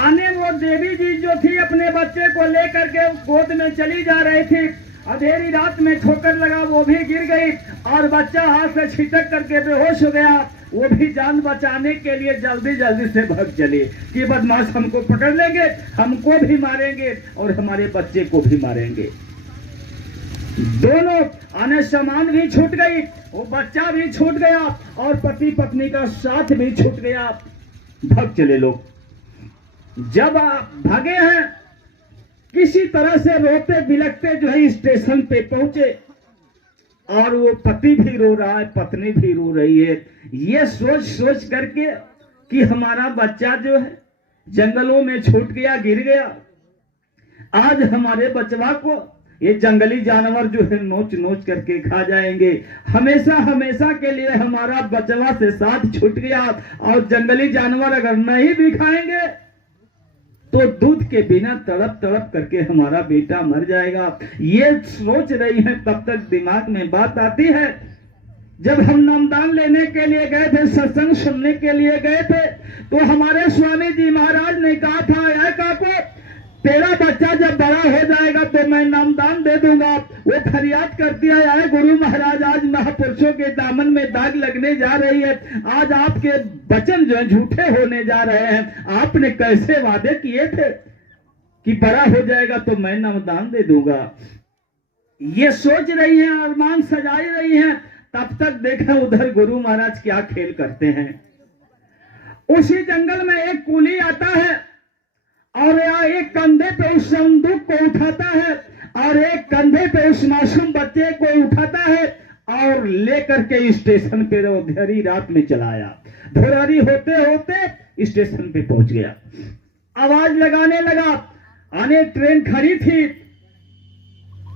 आने वो देवी जी जो थी अपने बच्चे को लेकर के गोद में चली जा रही थी। अंधेरी रात में ठोकर लगा, वो भी गिर गई और बच्चा हाथ से छिटक करके बेहोश हो गया। वो भी जान बचाने के लिए जल्दी जल्दी से भाग चली कि बदमाश हमको पकड़ लेंगे, हमको भी मारेंगे और हमारे बच्चे को भी मारेंगे। दोनों आने सामान भी छूट गई, वो बच्चा भी छूट गया और पति पत्नी का साथ भी छूट गया। भाग चले लोग। जब आप भागे हैं, किसी तरह से रोते बिलखते जो है स्टेशन पे पहुंचे और वो पति भी रो रहा है, पत्नी भी रो रही है, ये सोच सोच करके कि हमारा बच्चा जो है जंगलों में छूट गया, गिर गया। आज हमारे बचवा को ये जंगली जानवर जो है नोच नोच करके खा जाएंगे। हमेशा हमेशा के लिए हमारा बचवा से साथ छूट गया और जंगली जानवर अगर नहीं भी खाएंगे तो दूध के बिना तड़प तड़प करके हमारा बेटा मर जाएगा। ये सोच रही है, तब तक दिमाग में बात आती है। जब हम नामदान लेने के लिए गए थे, सत्संग सुनने के लिए गए थे, तो हमारे स्वामी जी महाराज ने कहा था, ऐ काको, तेरा बच्चा जब बड़ा हो जाएगा तो मैं नामदान दे दूंगा। वो फरियाद करती है, आए गुरु महाराज, आज महापुरुषों के दामन में दाग लगने जा रही है, आज आपके वचन जो है झूठे होने जा रहे हैं। आपने कैसे वादे किए थे कि बड़ा हो जाएगा तो मैं नामदान दे दूंगा। ये सोच रही है, अरमान सजाई रही है। तब तक देखा उधर गुरु महाराज क्या खेल करते हैं। उसी जंगल में एक कूली आता है और एक कंधे पे उस संदूक को उठाता है और एक कंधे पे उस मासूम बच्चे को उठाता है और लेकर के स्टेशन पे अंधेरी रात में चलाया। धोरारी होते होते स्टेशन पे पहुंच गया। आवाज लगाने लगा। आने ट्रेन खड़ी थी।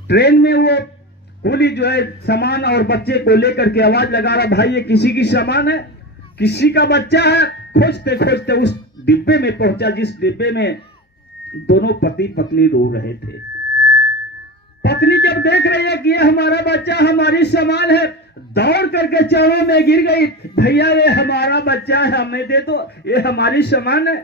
ट्रेन में वो कूली जो है सामान और बच्चे को लेकर के आवाज लगा रहा, भाई ये किसी की सामान है, किसी का बच्चा है। खोजते खोजते उस डिब्बे में पहुंचा जिस डिब्बे में दोनों पति पत्नी रो रहे थे। पत्नी जब देख रही है कि ये हमारा बच्चा हमारी सामान है, दौड़ करके चरणों में गिर गई, भैया ये हमारा बच्चा है, हमें दे दो, ये हमारी सामान है।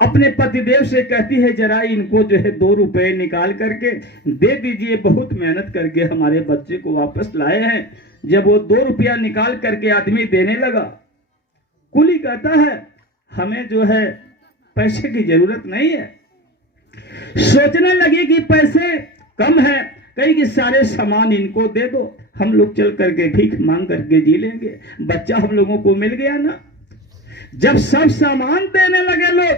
अपने पतिदेव से कहती है, जरा इनको जो है 2 रुपए निकाल करके दे दीजिए, बहुत मेहनत करके हमारे बच्चे को वापस लाए हैं। जब वो 2 रुपया निकाल करके आदमी देने लगा, कुली कहता है, हमें जो है पैसे की जरूरत नहीं है। सोचने लगी कि पैसे कम है, कहीं कि सारे सामान इनको दे दो, हम लोग चल करके भीख मांग करके जी लेंगे, बच्चा हम लोगों को मिल गया ना। जब सब सामान देने लगे लोग,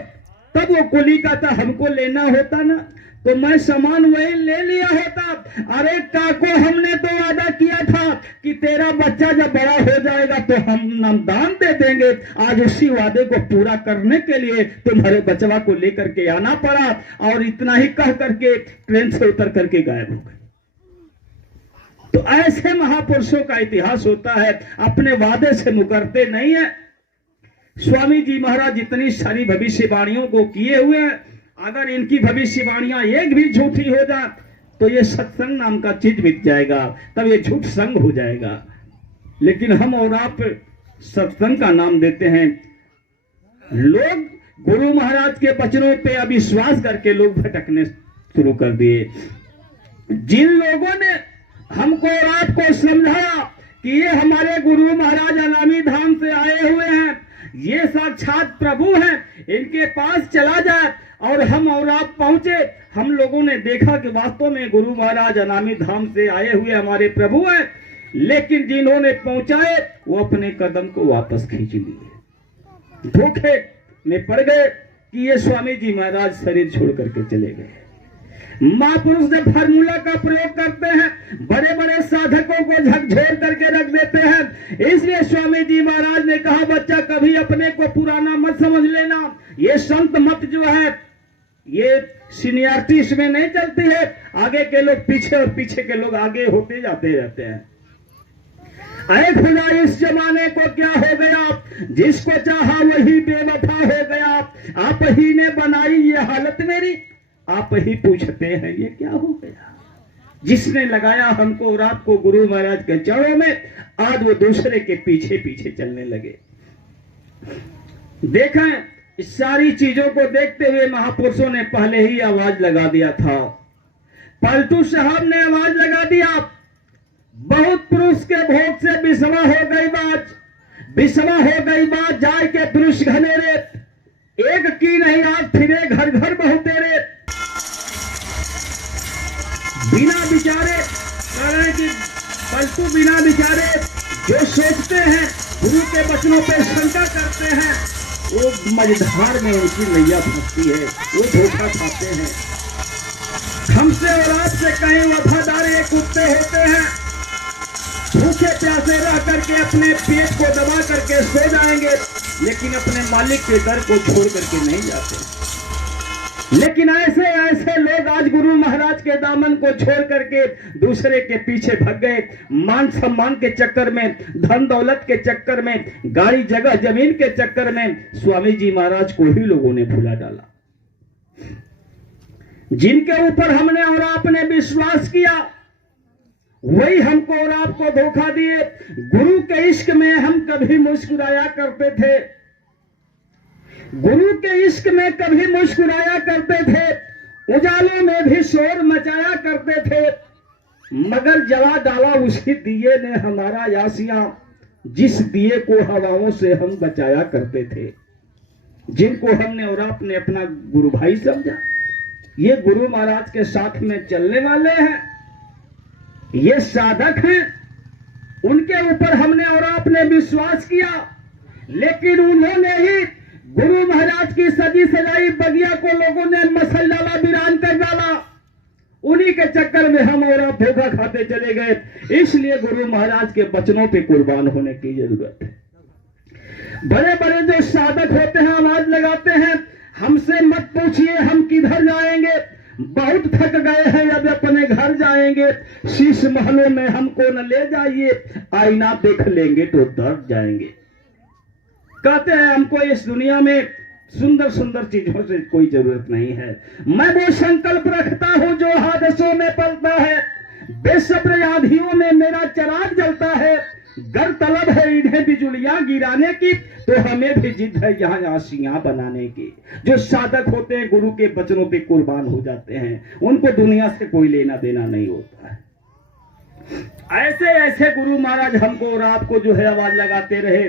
तब वो कुली कहता, हमको लेना होता ना तो मैं सामान वही ले लिया होता। अरे काको, हमने तो वादा किया था कि तेरा बच्चा जब बड़ा हो जाएगा तो हम नामदान दे देंगे। आज उसी वादे को पूरा करने के लिए तुम्हारे बचवा को लेकर के आना पड़ा। और इतना ही कह करके ट्रेन से उतर करके गायब हो गए। तो ऐसे महापुरुषों का इतिहास होता है, अपने वादे से मुकरते नहीं है। स्वामी जी महाराज इतनी सारी भविष्यवाणियों को किए हुए हैं, अगर इनकी भविष्यवाणियां एक भी झूठी हो जाए तो ये सत्संग नाम का चीज मिट जाएगा, तब ये झूठ संग हो जाएगा। लेकिन हम और आप सत्संग का नाम देते हैं। लोग गुरु महाराज के वचनों पे अविश्वास करके लोग भटकने शुरू कर दिए। जिन लोगों ने हमको और आपको समझाया कि ये हमारे गुरु महाराज अनामी धाम से आए हुए हैं, ये साक्षात प्रभु हैं, इनके पास चला जाए, और हम और आप पहुंचे, हम लोगों ने देखा कि वास्तव में गुरु महाराज अनामी धाम से आए हुए हमारे प्रभु हैं। लेकिन जिन्होंने पहुंचाए वो अपने कदम को वापस खींच लिए, धोखे में पड़ गए कि ये स्वामी जी महाराज शरीर छोड़ करके चले गए। महापुरुष जब फार्मूला का प्रयोग करते हैं, बड़े बड़े साधकों को झकझोर करके रख देते हैं। इसलिए स्वामी जी महाराज ने कहा, बच्चा कभी अपने को पुराना मत समझ लेना। ये संत मत जो है, ये सीनियरिटी इसमें नहीं चलती है। आगे के लोग पीछे और पीछे के लोग आगे होते जाते रहते हैं। अरे खुदा, इस जमाने को क्या हो गया, जिसको चाहा वही बेवफा हो गया। आप ही ने बनाई ये हालत मेरी, आप ही पूछते हैं ये क्या हो गया। जिसने लगाया हमको और आपको गुरु महाराज के चरणों में, आज वो दूसरे के पीछे पीछे चलने लगे। देखा इस सारी चीजों को देखते हुए महापुरुषों ने पहले ही आवाज लगा दिया था। पलटू साहब ने आवाज लगा दिया, बहुत पुरुष के भोग से विषमा हो गई बात, विषमा हो गई बात, जाय के पुरुष घनेरे, एक की नहीं आज फिरे घर घर बहुत तेरे। बिना विचारे कह रहे हैं कि पलटू बिना विचारे जो सोचते हैं, गुरु के वचनों पे शंका करते हैं, वो मझधार में उनकी नैया फंसती है, वो धोखा खाते हैं। हमसे और आपसे कहीं वफादार ये कुत्ते होते हैं, भूखे प्यासे रह करके अपने पेट को दबा करके सो जाएंगे, लेकिन अपने मालिक के दर को छोड़ करके नहीं जाते। लेकिन ऐसे ऐसे लोग आज गुरु महाराज के दामन को छोड़ करके दूसरे के पीछे भाग गए। मान सम्मान के चक्कर में, धन दौलत के चक्कर में, गाड़ी जगह जमीन के चक्कर में स्वामी जी महाराज को ही लोगों ने भुला डाला। जिनके ऊपर हमने और आपने विश्वास किया, वही हमको और आपको धोखा दिए। गुरु के इश्क में हम कभी मुस्कुराया करते थे, गुरु के इश्क में कभी मुस्कुराया करते थे, उजालों में भी शोर मचाया करते थे, मगर जला डाला उसी दिए ने हमारा यासियां, जिस दिए को हवाओं से हम बचाया करते थे। जिनको हमने और आपने अपना गुरु भाई समझा, ये गुरु महाराज के साथ में चलने वाले हैं, ये साधक हैं, उनके ऊपर हमने और आपने विश्वास किया, लेकिन उन्होंने ही गुरु महाराज की सजी सजाई बगिया को लोगों ने मसल डाला, वीरान कर डाला। उन्हीं के चक्कर में हम और आप धोखा खाते चले गए। इसलिए गुरु महाराज के वचनों पे कुर्बान होने की जरूरत है। बड़े बड़े जो साधक होते हैं आवाज लगाते हैं, हमसे मत पूछिए हम किधर जाएंगे, बहुत थक गए हैं अब अपने घर जाएंगे, शीश महलों में हमको न ले जाइए, आईना देख लेंगे तो डर जाएंगे। कहते हैं हमको इस दुनिया में सुंदर सुंदर चीजों से कोई जरूरत नहीं है। मैं वो संकल्प रखता हूं जो हादसों में पलता है, बेसब्र आंधियों में मेरा चिराग जलता है। गर तलब है इन्हें बिजुलियां गिराने की, तो हमें भी जिद है यहाँ आशियां बनाने की। जो साधक होते हैं गुरु के वचनों पे कुर्बान हो जाते हैं, उनको दुनिया से कोई लेना देना नहीं होता है। ऐसे ऐसे गुरु महाराज हमको और आपको जो है आवाज लगाते रहे।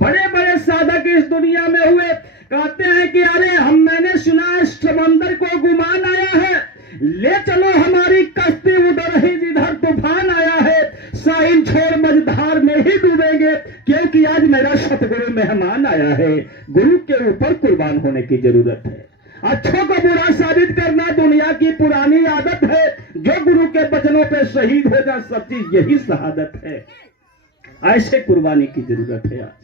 बड़े बड़े साधक इस दुनिया में हुए, कहते हैं कि अरे मैंने सुना है समंदर को गुमान आया है, ले चलो हमारी कश्ती उधर ही जिधर तूफान आया है, साहिल छोड़ मझधार में ही डूबेंगे, क्योंकि आज मेरा सतगुरु मेहमान आया है। गुरु के ऊपर कुर्बान होने की जरूरत है। अच्छों को बुरा साबित करना दुनिया की पुरानी आदत है, जो गुरु के वचनों पे शहीद हो जा, सच्ची यही शहादत है। ऐसे कुर्बानी की जरूरत है आज।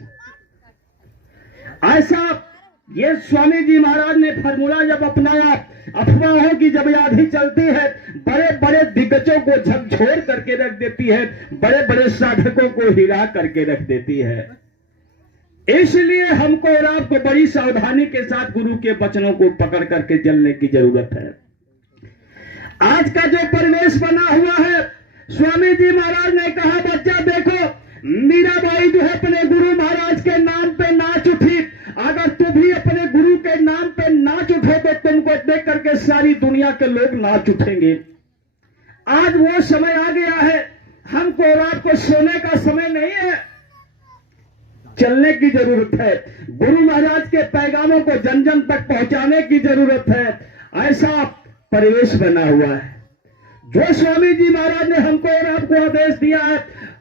ऐसा ये स्वामी जी महाराज ने फॉर्मूला जब अपनाया, अफवाहों की जब आंधी चलती है, बड़े बड़े दिग्गजों को झकझोर करके रख देती है, बड़े बड़े साधकों को हिला करके रख देती है। इसलिए हमको और आपको बड़ी सावधानी के साथ गुरु के वचनों को पकड़ करके चलने की जरूरत है। आज का जो परिवेश बना हुआ है, स्वामी जी महाराज ने कहा बच्चा देखो, मीराबाई जो है अपने गुरु महाराज के नाम पे नाच उठी, अगर तू भी अपने गुरु के नाम पे नाच उठे तो तुमको देख करके सारी दुनिया के लोग नाच उठेंगे। आज वो समय आ गया है, हमको और आपको सोने का समय नहीं है, चलने की जरूरत है। गुरु महाराज के पैगामों को जन जन तक पहुंचाने की जरूरत है। ऐसा परिवेश बना हुआ है। जो स्वामी जी महाराज ने हमको और आपको आदेश दिया है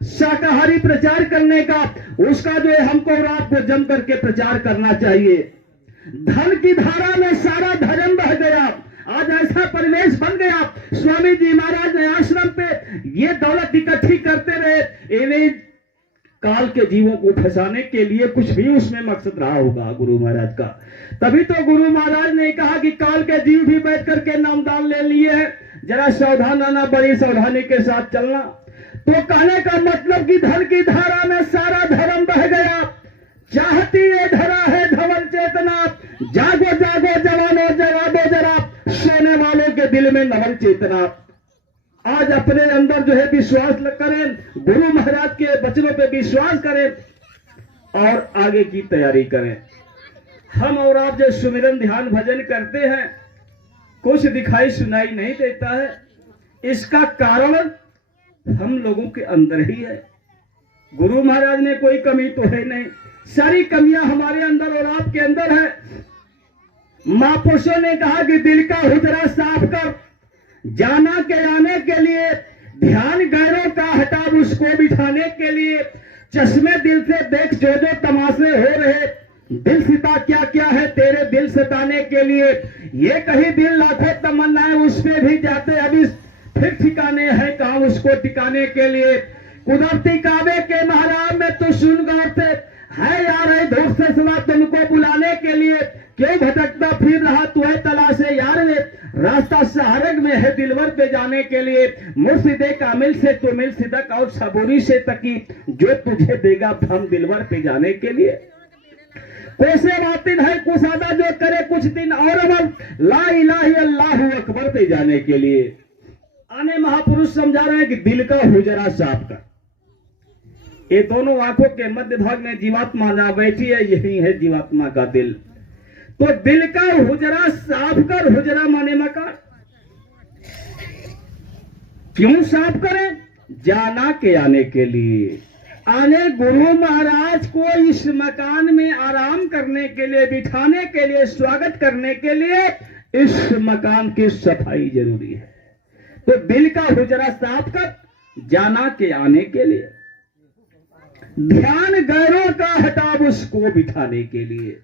शाकाहारी प्रचार करने का, उसका जो है हमको और आपको जम करके प्रचार करना चाहिए। धन की धारा में सारा धर्म बह गया। आज ऐसा परिवेश बन गया, स्वामी जी महाराज ने आश्रम पे ये दौलत इकट्ठी करते रहे, इन्हें काल के जीवों को फंसाने के लिए कुछ भी उसमें मकसद रहा होगा गुरु महाराज का। तभी तो गुरु महाराज ने कहा कि काल के जीव भी बैठ करके नामदान ले लिए हैं, जरा सावधान रहना, बड़ी सावधानी के साथ चलना। तो कहने का मतलब कि धन की धारा में सारा धर्म बह गया। चाहती ये धरा है धवल चेतना, जागो जागो जवानों जगा दो जरा, सोने वालों के दिल में नवल चेतना। आज अपने अंदर जो है विश्वास करें, गुरु महाराज के वचनों पे विश्वास करें और आगे की तैयारी करें। हम और आप जो सुमिरन ध्यान भजन करते हैं कुछ दिखाई सुनाई नहीं देता है। इसका कारण हम लोगों के अंदर ही है। गुरु महाराज में कोई कमी तो है नहीं, सारी कमियां हमारे अंदर और आपके अंदर है। महापुरुषों ने कहा कि दिल का हुजरा साफ कर, जाना के आने के लिए, ध्यान गैरों का हटा उसको बिठाने के लिए, चश्मे दिल से देख जो जो तमाशे हो रहे, दिल सिता क्या क्या है तेरे दिल सताने के लिए। ये कहीं दिल लाखों तमन्नाएं उस पे भी जाते, अभी फिर ठिकाने हैं कहां उसको टिकाने के लिए। कुदरती काबे के महराब में तू सुन गौर से, है यार है दूर से सदा तुमको बुलाने के लिए। क्यों भटकता फिर रहा तू है तलाशे यार वे, रास्ता सहारग में है दिलवर पे जाने के लिए। मुर्शिदे कामिल से तू मिल सिदक और सबूरी से तकी, जो तुझे देगा हम दिलवर पे जाने के लिए। कोसे बातिन है कुसादा जो करे कुछ दिन और अमल, ला इलाहा अल्लाहु अकबर पे जाने के लिए। आने महापुरुष समझा रहे हैं कि दिल का हुजरा साफ कर। ये दोनों आंखों के मध्य भाग में जीवात्मा जहां बैठी है, यही है जीवात्मा का दिल। तो दिल का हुजरा साफ कर, हुजरा माने मकान। क्यों साफ करें? जाना के आने के लिए। आने गुरु महाराज को इस मकान में आराम करने के लिए, बिठाने के लिए, स्वागत करने के लिए इस मकान की सफाई जरूरी है। तो दिल का हुजरा साफ कर, जाना के आने के लिए, ध्यान गैरों का हटाव उसको बिठाने के लिए।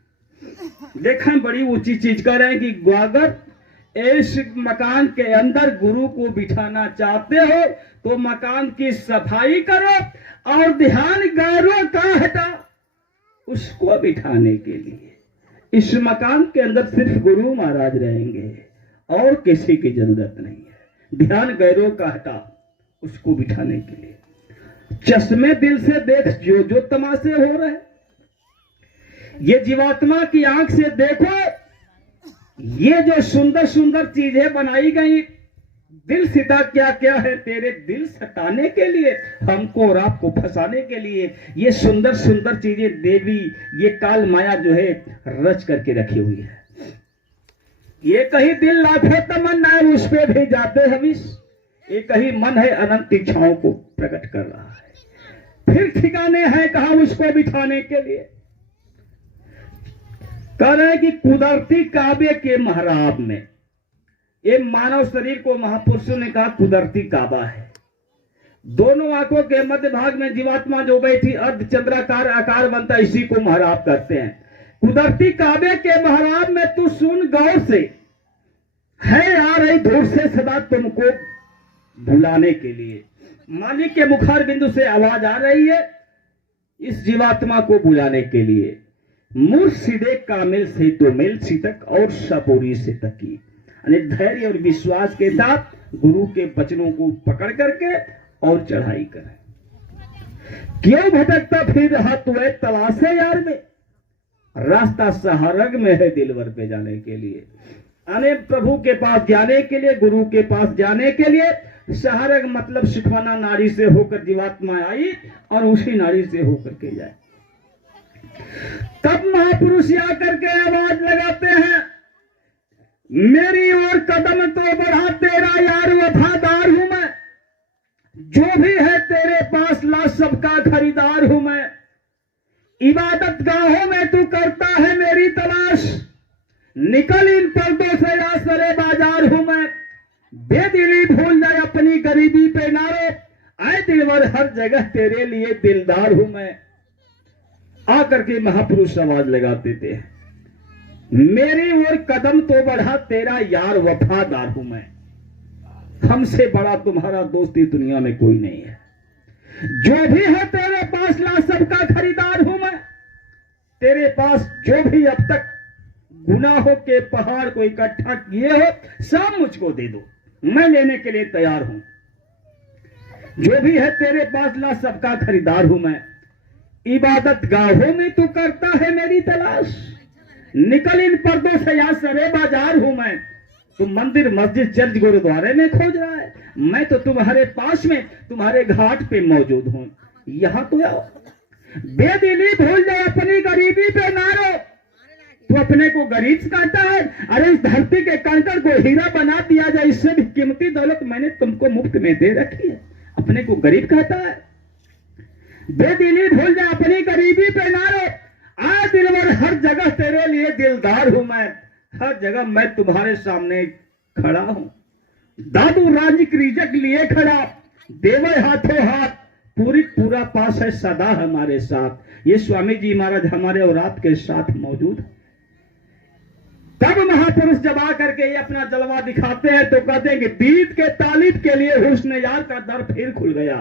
देखें बड़ी ऊंची चीज कर रहे हैं कि अगर इस मकान के अंदर गुरु को बिठाना चाहते हो तो मकान की सफाई करो और ध्यान गैरों का हटा उसको बिठाने के लिए। इस मकान के अंदर सिर्फ गुरु महाराज रहेंगे और किसी की जरूरत नहीं है। ध्यान गैरों का हटा उसको बिठाने के लिए। चश्मे दिल से देख जो जो तमाशे हो रहे, ये जीवात्मा की आंख से देखो, ये जो सुंदर सुंदर चीजें बनाई गई, दिल सिता क्या क्या है तेरे दिल सताने के लिए, हमको और आपको फंसाने के लिए। ये सुंदर सुंदर चीजें देवी, ये काल माया जो है रच करके रखी हुई है। ये कहीं दिल लाखों तमन्नाएं उस पे भी जाते हविस, ये कहीं मन है अनंत इच्छाओं को प्रकट कर रहा है। फिर ठिकाने हैं कहा उसको बिठाने के लिए। कह रहे कि कुदरती काबे के महराब में, ये मानव शरीर को महापुरुषों ने कहा कुदरती काबा है। दोनों आंखों के मध्य भाग में जीवात्मा जो बैठी अर्धचंद्राकार आकार बनता है, इसी को महराब करते हैं। कुदरती काबे के महराब में तू सुन गौर से, है आ रही दूर से सदा तुमको बुलाने के लिए। मालिक के मुखार बिंदु से आवाज आ रही है इस जीवात्मा को बुलाने के लिए। मुर्शिदे कामिल से तो मिल सितक और सबूरी से तकी, यानी धैर्य और विश्वास के साथ गुरु के वचनों को पकड़ करके और चढ़ाई करें। क्यों भटकता फिर रहा तू है तलाशे यार में, रास्ता सहारग में है दिलवर पे जाने के लिए। आने प्रभु के पास जाने के लिए, गुरु के पास जाने के लिए। सहारग मतलब सुखवाना नारी से होकर जीवात्मा आई और उसी नारी से होकर के जाए। तब महापुरुष आकर के आवाज लगाते हैं, मेरी ओर कदम तो बढ़ा तेरा यार वफादार हूं मैं, जो भी है तेरे पास ला सबका खरीदार हूं मैं। इबादत गाहों में तू करता है मेरी तलाश, निकल इन पर्दों से या सरे बाजार हूं मैं। बेदिली भूल जाए अपनी गरीबी पे नारो, आए दिलवर हर जगह तेरे लिए दिलदार हूं मैं। आकर के महापुरुष आवाज लगाते थे, मेरी ओर कदम तो बढ़ा तेरा यार वफादार हूं मैं, हमसे बड़ा तुम्हारा दोस्ती दुनिया में कोई नहीं है। जो भी है तेरे पास ला सबका खरीदार हूं मैं। तेरे पास जो भी अब तक गुनाहों के पहाड़ को इकट्ठा किए हो सब मुझको दे दो, मैं लेने के लिए तैयार हूं। जो भी है तेरे पास ला सबका खरीदार हूं मैं। इबादत गाहों में तू करता है मेरी तलाश, निकल इन पर्दों से या सरे बाजार हूं मैं। तू मंदिर मस्जिद चर्च गुरुद्वारे में खोज रहा है, मैं तो तुम्हारे पास में तुम्हारे घाट पे मौजूद हूं, यहां तो आओ। बेदिली भूल जाए अपनी गरीबी पे नारो, तो अपने को गरीब कहता है? अरे इस धरती के कंकड़ को हीरा बना दिया जाए, इससे भी कीमती दौलत मैंने तुमको मुफ्त में दे रखी है, अपने को गरीब कहता है? बेदिली भूल जा, अपनी गरीबी पे ना रो। आज दिल भर हर जगह तेरे लिए दिलदार हूं मैं, हर जगह मैं तुम्हारे सामने खड़ा हूं। दादू राज्य की रिजक लिए खड़ा, देवे हाथों हाथ, पूरी पूरा पास है सदा हमारे साथ। ये स्वामी जी महाराज हमारे और आपके साथ मौजूद है। तब महापुरुष जब आकर के ये अपना जलवा दिखाते हैं तो कहते हैं कि बीत के तालीब के लिए हुस्न यार का दर फिर खुल गया।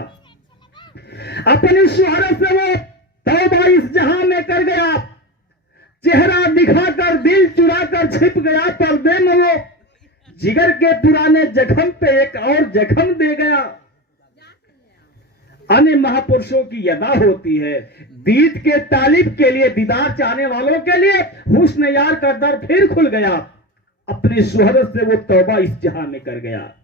अपनी शोहरत से वो तौबा इस जहां में कर गया, चेहरा दिखाकर दिल चुराकर छिप गया पर्दे में, वो जिगर के पुराने जख्म पे एक और जख्म दे गया। अन्य महापुरुषों की अदा होती है, दीद के तालिब के लिए, दीदार चाहने वालों के लिए हुस्न यार का दर फिर खुल गया। अपनी शोहरत से वो तौबा इस जहां में कर गया,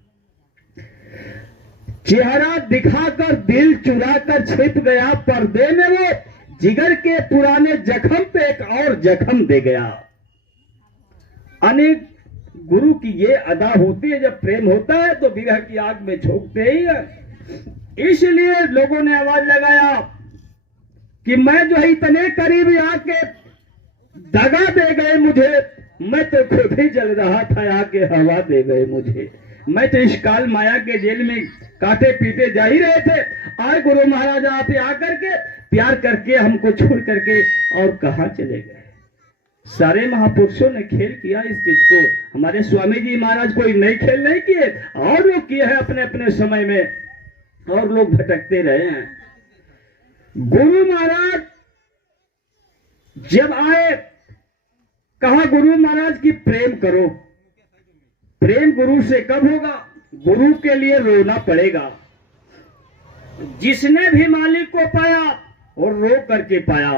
चेहरा दिखाकर दिल चुराकर छिप गया पर्दे में, वो जिगर के पुराने जख्म पे एक और जख्म दे गया। अनेक गुरु की ये अदा होती है, जब प्रेम होता है तो विरह की आग में झोंकते ही है। इसलिए लोगों ने आवाज लगाया कि मैं जो है इतने करीब आके दगा दे गए मुझे, मैं तो खुद ही जल रहा था, आके हवा दे गए मुझे। मैं तो इस काल माया के जेल में काटे पीटे जा ही रहे थे, आए गुरु महाराज आप आकर के प्यार करके हमको छोड़ करके और कहां चले गए। सारे महापुरुषों ने खेल किया इस चीज को, हमारे स्वामी जी महाराज कोई नई खेल नहीं किए, और वो किए हैं अपने अपने समय में, और लोग भटकते रहे हैं। गुरु महाराज जब आए, कहा गुरु महाराज की प्रेम करो। प्रेम गुरु से कब होगा? गुरु के लिए रोना पड़ेगा। जिसने भी मालिक को पाया और रो करके पाया।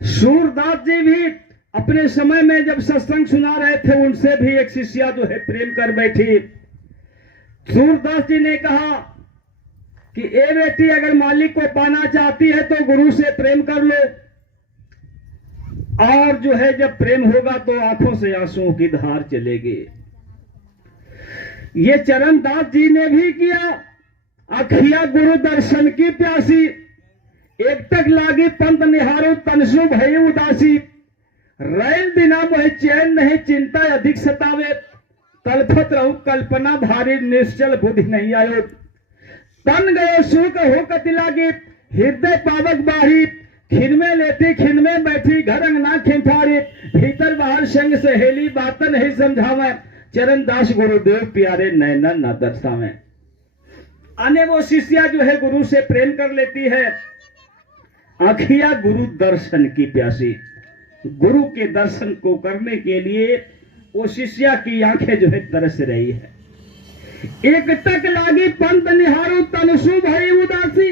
सूरदास जी भी अपने समय में जब सत्संग सुना रहे थे, उनसे भी एक शिष्या जो है प्रेम कर बैठी। सूरदास जी ने कहा कि ए बेटी, अगर मालिक को पाना चाहती है तो गुरु से प्रेम कर लो, और जो है जब प्रेम होगा तो आंखों से आंसुओं की धार चलेगी। ये चरण दास जी ने भी किया। अखिया गुरु दर्शन की प्यासी, एक तक लागी पंत निहारो तनसु भय उदासी। रैन बिना मोह चैन नहीं, चिंता अधिक सतावे। तलफत रहू कल्पना भारी, निश्चल बुद्धि नहीं आयो। तन गयो सुख हो कति लागी, हृदय पावक बाही। खिन में लेती खिन में बैठी, घर अंगना खिंठारी। भीतर बाहर संग सहेली, बात नहीं समझावे। चरण दास गुरुदेव प्यारे, नैना न दर्शावे। आने वो शिष्या जो है गुरु से प्रेम कर लेती है। आखिया गुरु दर्शन की प्यासी, गुरु के दर्शन को करने के लिए वो शिष्या की आंखें जो है तरस रही है। एक तक लागी पंत निहारू तनसु भई उदासी।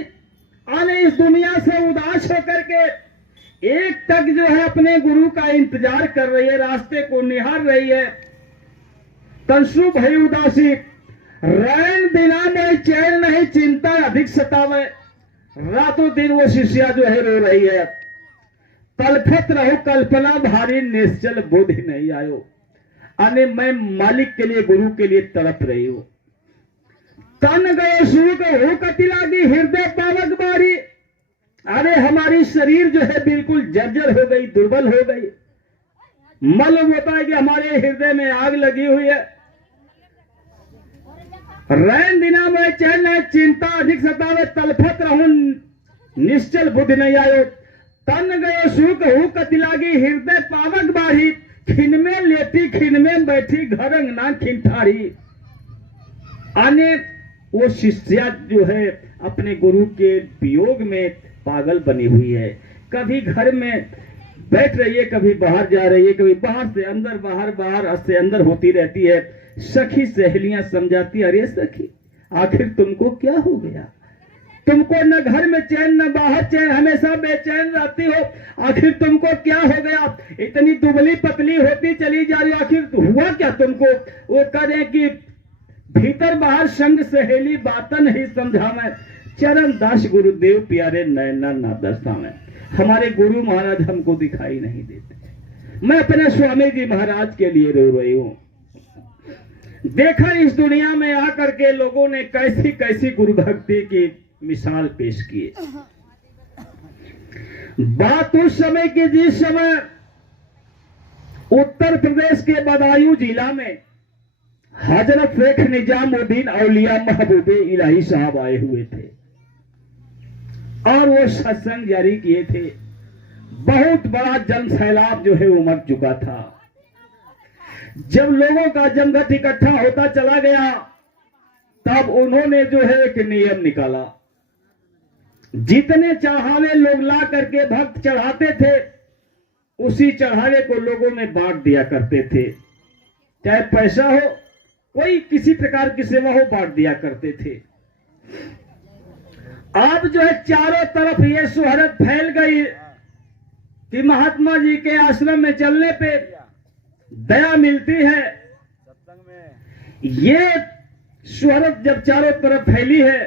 आने इस दुनिया से उदास होकर के एक तक जो है अपने गुरु का इंतजार कर रही है, रास्ते को निहार रही है। तनसु भई उदासी, रैन बिना में चैन नहीं, चिंता अधिक सतावे। रातों दिन वो शिष्या जो है रो रही है। तलफत रहो कल्पना भारी, निश्चल बुद्धि नहीं आयो। अने मैं मालिक के लिए, गुरु के लिए तड़प रही हूं। तन गए सुख हो कति लागी, हृदय पावक बारी। अरे हमारी शरीर जो है बिल्कुल जर्जर हो गई, दुर्बल हो गई। मालूम होता है कि हमारे हृदय में आग लगी हुई है। रैन दिना में चैन है, चिंता अधिक सतावे। तलफत रहूं निश्चल बुद्धि नहीं आयो। तन गयो सुख हो कति लागी, हृदय पावक बाढ़ी। खिन में लेती खिन में बैठी, घर अंगना खिंठारी। आने वो शिष्या जो है अपने गुरु के वियोग में पागल बनी हुई है। कभी घर में बैठ रही है, कभी बाहर जा रही है, कभी बाहर से अंदर, बाहर से अंदर होती रहती है। सखी सहेलियां समझाती, अरे सखी आखिर तुमको क्या हो गया? तुमको न घर में चैन न बाहर चैन, हमेशा बेचैन रहती हो। आखिर तुमको क्या हो गया? इतनी दुबली पतली होती चली जा रही, आखिर हुआ क्या तुमको? वो करें कि भीतर बाहर संग सहेली, बात नहीं समझावे। चरण दास गुरुदेव प्यारे, नैना ना दर्शावे। हमारे गुरु महाराज हमको दिखाई नहीं देते। मैं अपने स्वामी जी महाराज के लिए रो रही हूं। देखा इस दुनिया में आकर के लोगों ने कैसी कैसी गुरु भक्ति की मिसाल पेश की। बात उस समय की जिस समय उत्तर प्रदेश के बदायूं जिला में हजरत शेख निजामुद्दीन औलिया महबूबे इलाही साहब आए हुए थे और वो सत्संग जारी किए थे। बहुत बड़ा जन सैलाब जो है उमड़ चुका था। जब लोगों का जमघट इकट्ठा होता चला गया तब उन्होंने जो है एक नियम निकाला। जितने चढ़ावे लोग ला करके भक्त चढ़ाते थे उसी चढ़ावे को लोगों में बांट दिया करते थे। चाहे पैसा हो, कोई किसी प्रकार की सेवा हो, बांट दिया करते थे। अब जो है चारों तरफ ये शोहरत फैल गई कि महात्मा जी के आश्रम में चलने पे दया मिलती है। ये शोहरत जब चारों तरफ फैली है,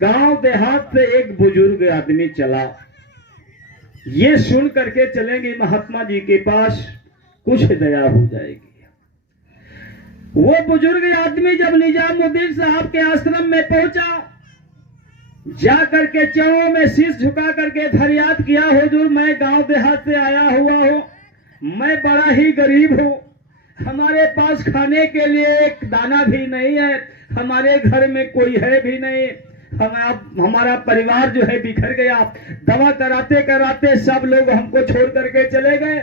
गांव देहात से एक बुजुर्ग आदमी चला। ये सुन करके चलेंगे महात्मा जी के पास, कुछ दया हो जाएगी। वो बुजुर्ग आदमी जब निजामुद्दीन साहब के आश्रम में पहुंचा, जा करके चरणों में शीश झुका करके फरियाद किया, हुजूर मैं गांव देहात से आया हुआ हूं, मैं बड़ा ही गरीब हूं, हमारे पास खाने के लिए एक दाना भी नहीं है, हमारे घर में कोई है भी नहीं, हमारा परिवार जो है बिखर गया, दवा कराते कराते सब लोग हमको छोड़ करके चले गए,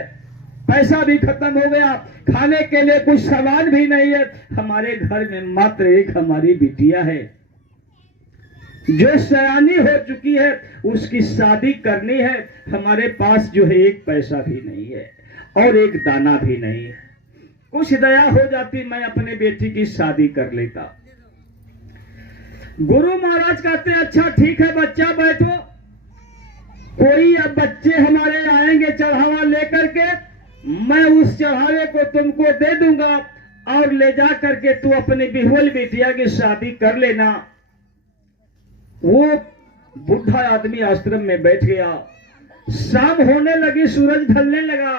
पैसा भी खत्म हो गया, खाने के लिए कुछ सामान भी नहीं है, हमारे घर में मात्र एक हमारी बिटिया है जो सयानी हो चुकी है, उसकी शादी करनी है, हमारे पास जो है एक पैसा भी नहीं है और एक दाना भी नहीं है, कुछ दया हो जाती मैं अपने बेटी की शादी कर लेता। गुरु महाराज कहते अच्छा ठीक है बच्चा बैठो, कोई अब बच्चे हमारे आएंगे चढ़ावा लेकर के, मैं उस चढ़ावे को तुमको दे दूंगा और ले जा करके तू अपनी बिहुल बिटिया की शादी कर लेना। वो बुढ़ा आदमी आश्रम में बैठ गया। शाम होने लगी, सूरज ढलने लगा,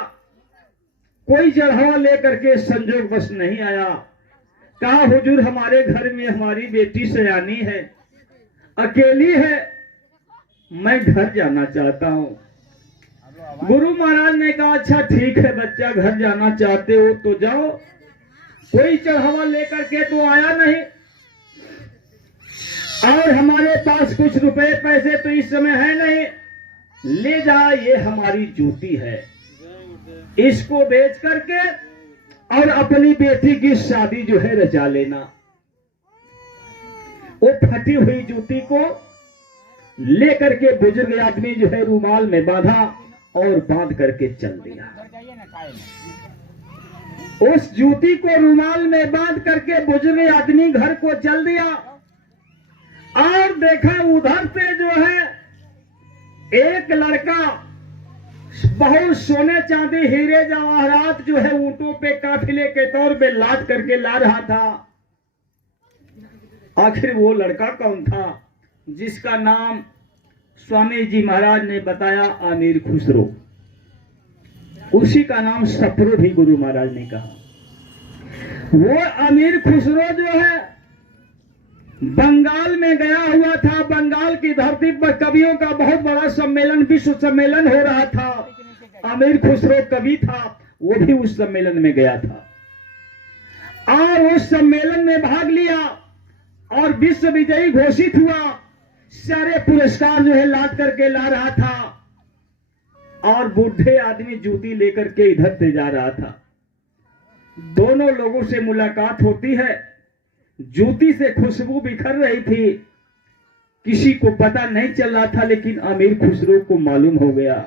कोई चढ़ावा लेकर के संजोग बस नहीं आया। कहा हुजूर हमारे घर में हमारी बेटी सयानी है, अकेली है, मैं घर जाना चाहता हूं। गुरु महाराज ने कहा अच्छा ठीक है बच्चा, घर जाना चाहते हो तो जाओ, कोई चढ़ावा लेकर के तो आया नहीं और हमारे पास कुछ रुपए पैसे तो इस समय है नहीं, ले जा, ये हमारी जूती है, इसको बेच करके और अपनी बेटी की शादी जो है रचा लेना। वो फटी हुई जूती को लेकर के बुजुर्ग आदमी जो है रुमाल में बांधा और बांध करके चल दिया। उस जूती को रुमाल में बांध करके बुजुर्ग आदमी घर को चल दिया और देखा उधर से जो है एक लड़का बहुत सोने चांदी हीरे जवाहरात जो है ऊंटों पे काफिले के तौर पे लाद करके ला रहा था। आखिर वो लड़का कौन था? जिसका नाम स्वामी जी महाराज ने बताया अमीर खुसरो, उसी का नाम सप्रो भी गुरु महाराज ने कहा। वो अमीर खुसरो जो है बंगाल में गया हुआ था। बंगाल की धरती पर कवियों का बहुत बड़ा सम्मेलन, विश्व सम्मेलन हो रहा था। अमीर खुसरो कवि था, वो भी उस सम्मेलन में गया था और उस सम्मेलन में भाग लिया और विश्व विजयी घोषित हुआ। सारे पुरस्कार जो है लाद करके ला रहा था और बूढ़े आदमी जूती लेकर के इधर से जा रहा था। दोनों लोगों से मुलाकात होती है, जूती से खुशबू बिखर रही थी, किसी को पता नहीं चल रहा था, लेकिन अमीर खुसरो को मालूम हो गया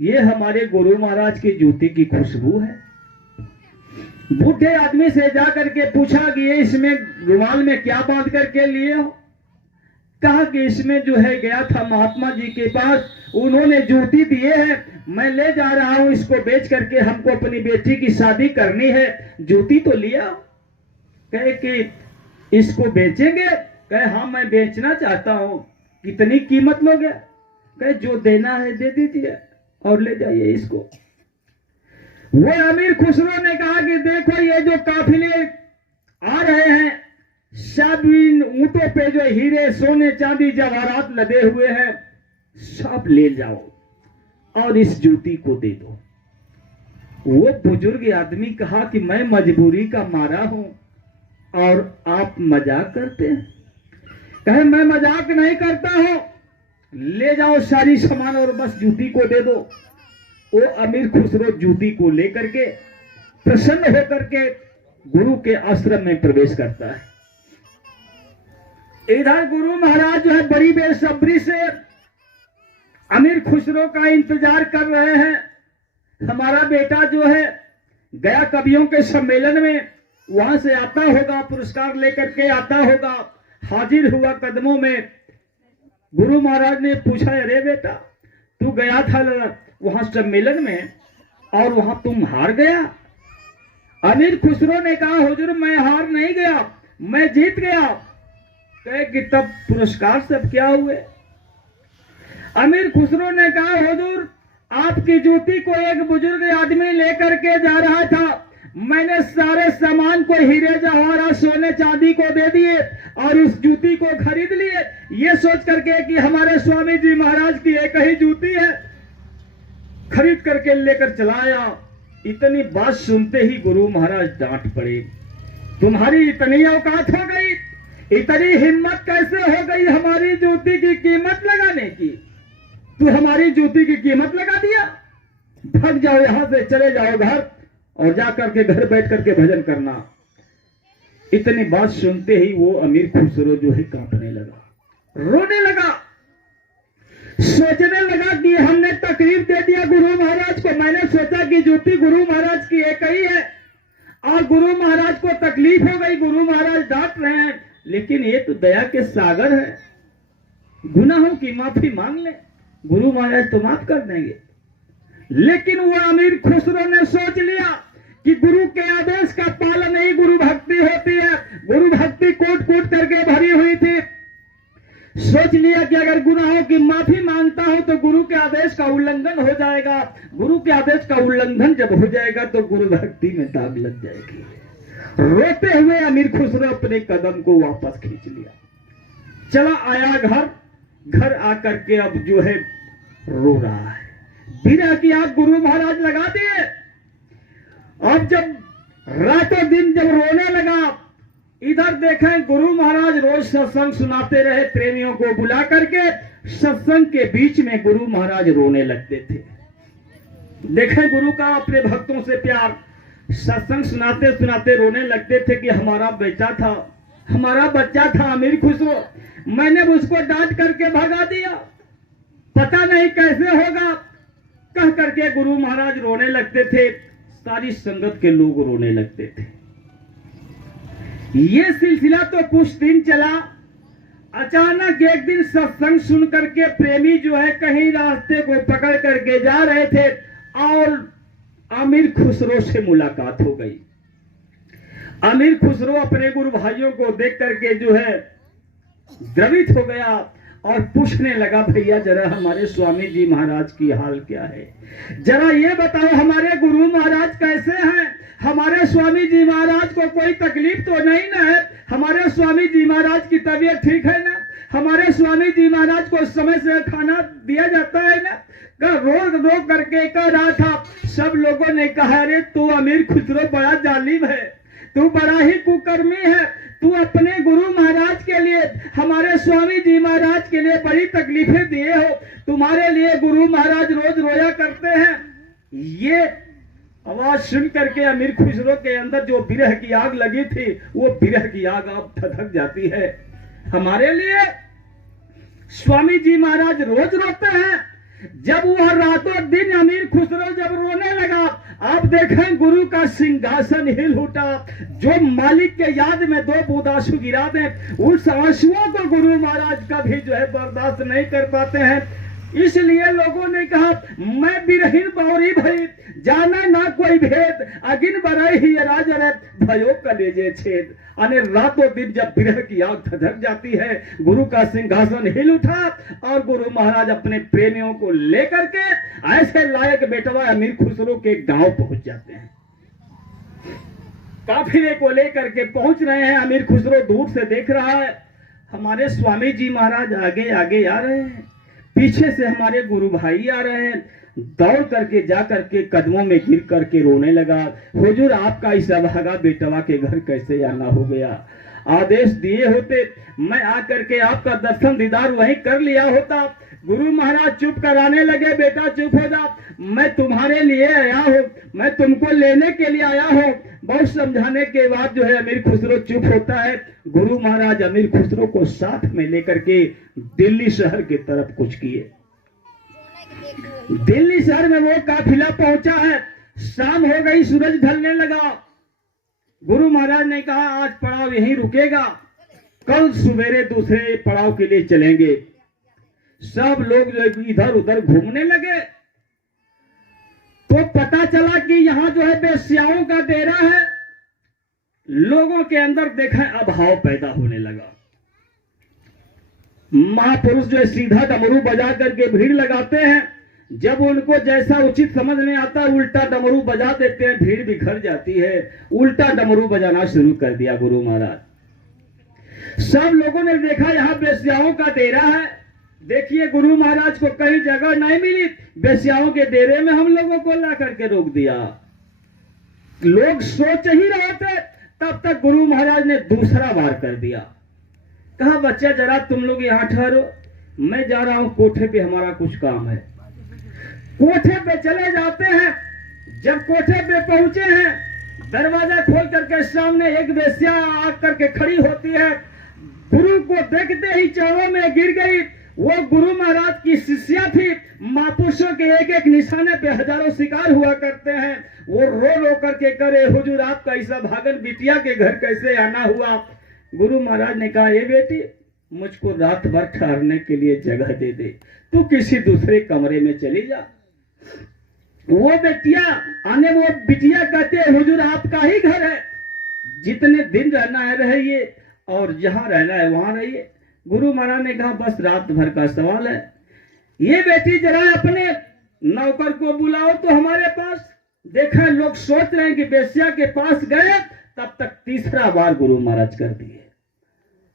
ये हमारे गुरु महाराज की जूती की खुशबू है। बूढ़े आदमी से जाकर के पूछा कि ये इसमें रुमाल में क्या बांध करके लिए हो? कहा कि इसमें जो है गया था महात्मा जी के पास, उन्होंने जूती दिए हैं, मैं ले जा रहा हूं, इसको बेच करके हमको अपनी बेटी की शादी करनी है, जूती तो लिया। कहे कि इसको बेचेंगे? कहे हाँ मैं बेचना चाहता हूं। कितनी कीमत लोगे? कहे जो देना है दे दीजिए और ले जाइए इसको। वो अमीर खुसरो ने कहा कि देखो ये जो काफिले आ रहे हैं सब इन ऊंटों पे जो हीरे सोने चांदी जवाहरात लदे हुए हैं सब ले जाओ और इस जूती को दे दो। वो बुजुर्ग आदमी कहा कि मैं मजबूरी का मारा हूं और आप मजाक करते हैं। कहे मैं मजाक नहीं करता हूं, ले जाओ सारी सामान और बस जूती को दे दो। वो अमीर खुसरो जूती को लेकर के प्रसन्न होकर के गुरु के आश्रम में प्रवेश करता है। इधर गुरु महाराज जो है बड़ी बेसब्री से अमीर खुसरो का इंतजार कर रहे हैं। हमारा बेटा जो है गया कवियों के सम्मेलन में वहां से आता होगा, पुरस्कार लेकर के आता होगा, हाजिर हुआ कदमों में। गुरु महाराज ने पूछा, अरे बेटा तू गया था वहां सम्मेलन में और वहां तुम हार गया? अमीर खुसरो ने कहा, हुजूर मैं हार नहीं गया, मैं जीत गया। कहे कि तब पुरस्कार सब क्या हुए? अमीर खुसरो ने कहा, हुजूर आपकी जूती को एक बुजुर्ग आदमी लेकर के जा रहा था, मैंने सारे सामान को हीरे जवाहरात सोने चांदी को दे दिए और उस जूती को खरीद लिए, ये सोच करके कि हमारे स्वामी जी महाराज की एक ही जूती है, खरीद करके लेकर चलाया। इतनी बात सुनते ही गुरु महाराज डांट पड़े, तुम्हारी इतनी औकात हो गई, इतनी हिम्मत कैसे हो गई हमारी जूती की कीमत लगाने की? तू हमारी जूती की कीमत लगा दिया, भाग जाओ यहां से, चले जाओ घर और जाकर के घर बैठ करके भजन करना। इतनी बात सुनते ही वो अमीर खुसरो जो है कांपने लगा, रोने लगा, सोचने लगा कि हमने तकलीफ दे दिया गुरु महाराज को। मैंने सोचा कि जूती गुरु महाराज की एक ही है और गुरु महाराज को तकलीफ हो गई, गुरु महाराज डांट रहे हैं, लेकिन ये तो दया के सागर है, गुनाहों की माफी मांग ले, गुरु महाराज तो माफ कर देंगे। लेकिन वो अमीर खुसरो ने सोच लिया कि गुरु के आदेश का पालन ही गुरु भक्ति होती है। गुरु भक्ति कोट कोट करके भरी हुई थी। सोच लिया कि अगर गुनाहों की माफी मांगता हूं तो गुरु के आदेश का उल्लंघन हो जाएगा, गुरु के आदेश का उल्लंघन जब हो जाएगा तो गुरु भक्ति में दाग लग जाएगी। रोते हुए अमीर खुसरो अपने कदम को वापस खींच लिया, चला आया घर। घर आकर के अब जो है रो रहा है, विरह की आग गुरु महाराज लगा दिए। अब जब रातों दिन जब रोने लगा, इधर देखें गुरु महाराज रोज सत्संग सुनाते रहे, प्रेमियों को बुला करके सत्संग के बीच में गुरु महाराज रोने लगते थे। देखें गुरु का अपने भक्तों से प्यार, सत्संग सुनाते सुनाते रोने लगते थे कि हमारा बेटा था, हमारा बच्चा था अमीर खुसरो, मैंने उसको डांट करके भगा दिया, पता नहीं कैसे होगा, कह करके गुरु महाराज रोने लगते थे। सारी संगत के लोग रोने लगते थे। ये सिलसिला तो कुछ दिन चला। अचानक एक दिन सत्संग सुन करके प्रेमी जो है कहीं रास्ते को पकड़ करके जा रहे थे और अमीर खुसरो से मुलाकात हो गई। अमीर खुसरो अपने गुरु भाइयों को देख करके जो है द्रवित हो गया और पूछने लगा, भैया जरा हमारे स्वामी जी महाराज की हाल क्या है, जरा ये बताओ हमारे गुरु महाराज कैसे हैं, हमारे स्वामी जी महाराज को कोई तकलीफ तो नहीं ना है, हमारे स्वामी जी महाराज की तबीयत ठीक है ना, हमारे स्वामी जी महाराज को समय से खाना दिया जाता है ना? रो करके कह रहा था। सब लोगों ने कहा, अरे तू अमीर खुसरो बड़ा जालिम है, तू बड़ा ही कुकर्मी है, तू अपने गुरु महाराज के लिए, हमारे स्वामी जी महाराज के लिए बड़ी तकलीफें दिए हो, तुम्हारे लिए गुरु महाराज रोज रोया करते हैं। ये आवाज सुन करके अमीर खुसरो के अंदर जो विरह की आग लगी थी, वो विरह की आग अब धधक जाती है। हमारे लिए स्वामी जी महाराज रोज रोते हैं। जब वह रातों दिन अमीर खुसरो जब रोने लगा, आप देखें गुरु का सिंहासन हिल उठा। जो मालिक के याद में दो बूंद आंसू गिरा दें, उस आंसुओं को गुरु महाराज कभी जो है बर्दाश्त नहीं कर पाते हैं। इसलिए लोगों ने कहा, मैं बिरहीन बौरी भई, जाना ना कोई भेद, अगिन बरई ही राज रे, भयो कलेजे छेद। अने रातों दिन जब बिरह की आग धधक जाती है, गुरु का सिंहासन हिल उठा और गुरु महाराज अपने प्रेमियों को लेकर के ऐसे लायक बेटवा अमीर खुसरो के गांव पहुंच जाते हैं। काफिले को लेकर के पहुंच रहे हैं। अमीर खुसरो दूर से देख रहा है, हमारे स्वामी जी महाराज आगे आगे आ रहे हैं, पीछे से हमारे गुरु भाई आ रहे हैं। दौड़ करके जा करके कदमों में गिर करके रोने लगा, हुजूर आपका इस अभागा बेटवा के घर कैसे आना हो गया, आदेश दिए होते मैं आकर के आपका दर्शन दीदार वहीं कर लिया होता। गुरु महाराज चुप कराने लगे, बेटा चुप हो जा, मैं तुम्हारे लिए आया हूँ, मैं तुमको लेने के लिए आया हूँ। बहुत समझाने के बाद जो है अमीर खुसरो चुप होता है। गुरु महाराज अमीर खुसरो को साथ में लेकर के दिल्ली शहर की तरफ कुछ किए। दिल्ली शहर में वो काफिला पहुंचा है, शाम हो गई, सूरज ढलने लगा। गुरु महाराज ने कहा आज पड़ाव यहीं रुकेगा, कल सवेरे दूसरे पड़ाव के लिए चलेंगे। सब लोग जो इधर उधर घूमने लगे तो पता चला कि यहाँ जो है बेश्याओं का डेरा है। लोगों के अंदर देखा अभाव पैदा होने लगा। महापुरुष जो है सीधा डमरू बजा करके भीड़ लगाते हैं, जब उनको जैसा उचित समझ में आता है उल्टा डमरू बजा देते हैं, भीड़ बिखर जाती है। उल्टा डमरू बजाना शुरू कर दिया गुरु महाराज। सब लोगों ने देखा यहाँ बेश्याओं का डेरा है। देखिए गुरु महाराज को कहीं जगह नहीं मिली, बेश्याओं के डेरे में हम लोगों को ला करके रोक दिया। लोग सोच ही रहे थे, तब तक गुरु महाराज ने दूसरा वार कर दिया। कहा बच्चा जरा तुम लोग यहाँ ठहरो, मैं जा रहा हूं कोठे पे, हमारा कुछ काम है। कोठे पे चले जाते हैं। जब कोठे पे पहुंचे हैं, दरवाजा खोल करके सामने एक वेश्या आकर के खड़ी होती है। गुरु को देखते ही चरणों में गिर गई। वो गुरु महाराज की शिष्या थी। महापुरुषों के एक एक निशाने पे हजारों शिकार हुआ करते हैं। वो रो रो करके करे, हुजूर आपका ऐसा भागन बिटिया के घर कैसे आना हुआ। गुरु महाराज ने कहा, ये बेटी मुझको रात भर ठहरने के लिए जगह दे दे, तू किसी दूसरे कमरे में चली जा। वो बेटिया कहते हुजूर आपका ही घर है, जितने दिन रहना है रहिए और जहां रहना है वहां रहिए। गुरु महाराज ने कहा बस रात भर का सवाल है, ये बेटी जरा अपने नौकर को बुलाओ तो हमारे पास। देखा लोग सोच रहे हैं कि बेश्या के पास गए, तब तक तीसरा बार गुरु महाराज कर दिए।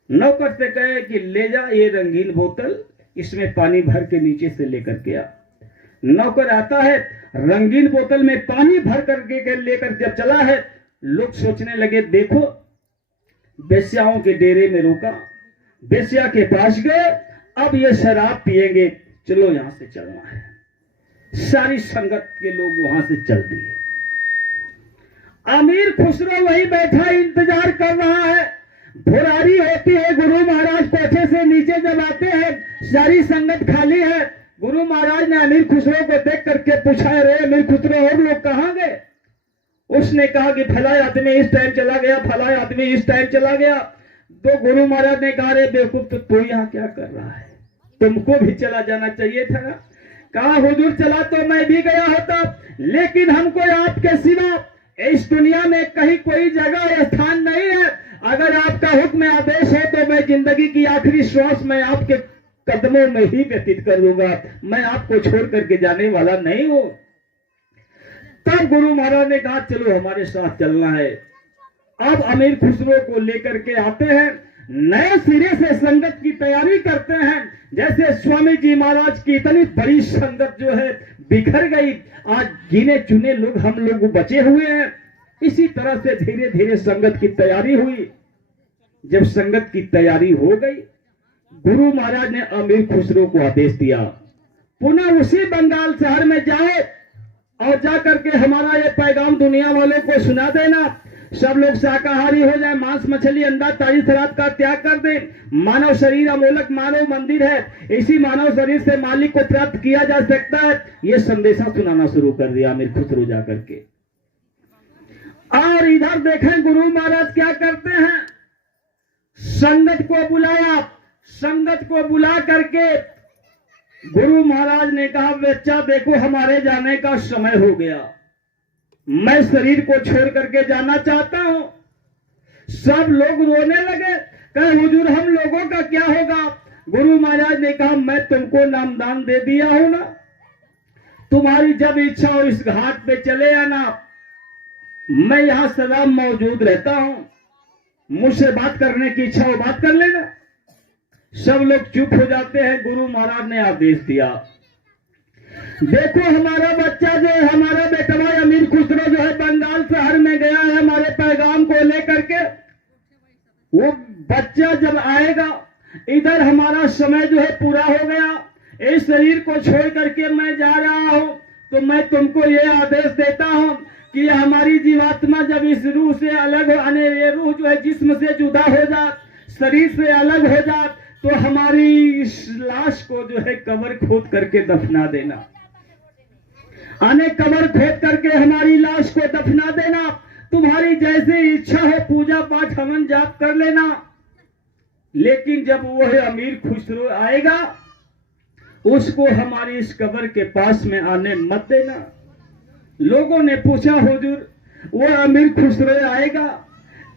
नौकर से कहे कि ले जा ये रंगीन बोतल, इसमें पानी भर के नीचे से लेकर के आ। नौकर आता है, रंगीन बोतल में पानी भर करके लेकर जब चला है, लोग सोचने लगे देखो बेश्याओं के डेरे में रोका, बेश्या के पास गए, अब ये शराब पिएंगे, चलो यहां से चलना है। सारी संगत के लोग वहां से चल दिए। अमीर खुसरो वही बैठा इंतजार कर रहा है। भुरारी होती है, गुरु महाराज कोठे से नीचे जब आते हैं, सारी संगत खाली है। गुरु महाराज ने अमीर खुसरो को देख करके पूछा, रे अमीर खुसरो और लोग कहां गए? उसने कहा कि फला आदमी इस टाइम चला गया, फला आदमी इस टाइम चला गया। तो गुरु महाराज ने कहा, रे बेवकूफ तो तू यहाँ क्या कर रहा है, तुमको भी चला जाना चाहिए था। कहा हुजूर चला तो मैं भी गया होता, लेकिन हमको आपके सिवा इस दुनिया में कहीं कोई जगह स्थान नहीं है। अगर आपका हुक्म आदेश है तो मैं जिंदगी की आखिरी श्वास में आपके कदमों में ही व्यतीत कर दूंगा, मैं आपको छोड़ करके जाने वाला नहीं हूं। तब गुरु महाराज ने कहा चलो हमारे साथ चलना है। अब अमीर खुसरो को लेकर के आते हैं, नए सिरे से संगत की तैयारी करते हैं। जैसे स्वामी जी महाराज की इतनी बड़ी संगत जो है बिखर गई, आज गिने चुने लोग हम लोग बचे हुए हैं। इसी तरह से धीरे धीरे संगत की तैयारी हुई। जब संगत की तैयारी हो गई, गुरु महाराज ने अमीर खुसरो को आदेश दिया, पुनः उसी बंगाल शहर में जाओ और जाकर के हमारा ये पैगाम दुनिया वालों को सुना देना, सब लोग शाकाहारी हो जाए, मांस मछली अंडा ताजी शराब का त्याग कर दे। मानव शरीर अमोलक मानव मंदिर है, इसी मानव शरीर से मालिक को प्राप्त किया जा सकता है। ये संदेशा सुनाना शुरू कर दिया अमीर खुसरो जाकर के। और इधर देखें गुरु महाराज क्या करते हैं, संगत को बुलाया, संगत को बुला करके गुरु महाराज ने कहा, बच्चा देखो हमारे जाने का समय हो गया, मैं शरीर को छोड़ करके जाना चाहता हूं। सब लोग रोने लगे, कहे हुजूर हम लोगों का क्या होगा। गुरु महाराज ने कहा, मैं तुमको नामदान दे दिया हूं ना, तुम्हारी जब इच्छा हो इस घाट पे चले आना, मैं यहां सदा मौजूद रहता हूं, मुझसे बात करने की इच्छा हो बात कर लेना। सब लोग चुप हो जाते हैं। गुरु महाराज ने आदेश दिया, देखो हमारा बच्चा जो है, हमारा बेटवा अमीर खुसरो जो है बंगाल शहर में गया है हमारे पैगाम को लेकर के। वो बच्चा जब आएगा, इधर हमारा समय जो है पूरा हो गया, इस शरीर को छोड़ करके मैं जा रहा हूं, तो मैं तुमको ये आदेश देता हूं कि हमारी जीवात्मा जब इस रूह से अलग हो, यानी ये रूह जो है जिस्म से जुदा हो जात, शरीर से अलग हो जात, तो हमारी इस लाश को जो है कब्र खोद करके दफना देना। आने कब्र खोद करके हमारी लाश को दफना देना। तुम्हारी जैसे इच्छा हो पूजा पाठ हवन जाप कर लेना, लेकिन जब वो है अमीर खुसरो आएगा, उसको हमारी इस कब्र के पास में आने मत देना। लोगों ने पूछा, हुजूर वो अमीर खुसरो आएगा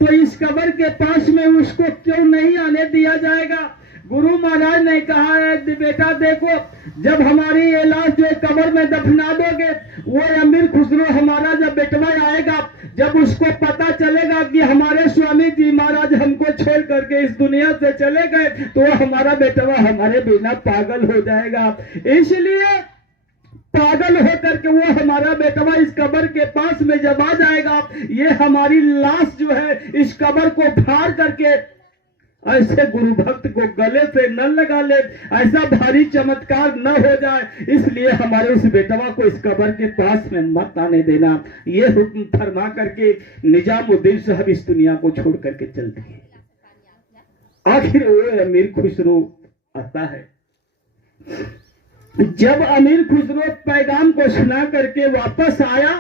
तो इस कब्र के पास में उसको क्यों नहीं आने दिया जाएगा। गुरु महाराज ने कहा है, बेटा देखो, जब हमारी ये लाश जो कब्र में दफना दोगे, वो अमीर खुसरो हमारा जब बेटवा आएगा, जब उसको पता चलेगा कि हमारे स्वामी जी महाराज हमको छोड़ करके इस दुनिया से चले गए, तो हमारा बेटवा हमारे बिना पागल हो जाएगा। इसलिए पागल होकर के वो हमारा बेटवा इस कब्र के पास में जब आ जाएगा, ये हमारी लाश जो है इस कब्र को फाड़ करके ऐसे गुरु भक्त को गले से न लगा ले, ऐसा भारी चमत्कार न हो जाए, इसलिए हमारे उस बेटवा को इस कब्र के पास में मत आने देना। ये हुक्म फरमा करके निजामुद्दीन साहब इस दुनिया को छोड़ करके चल दिए। आखिर वो अमीर खुसरो आता है। जब अमीर खुसरो पैगाम को सुना करके वापस आया,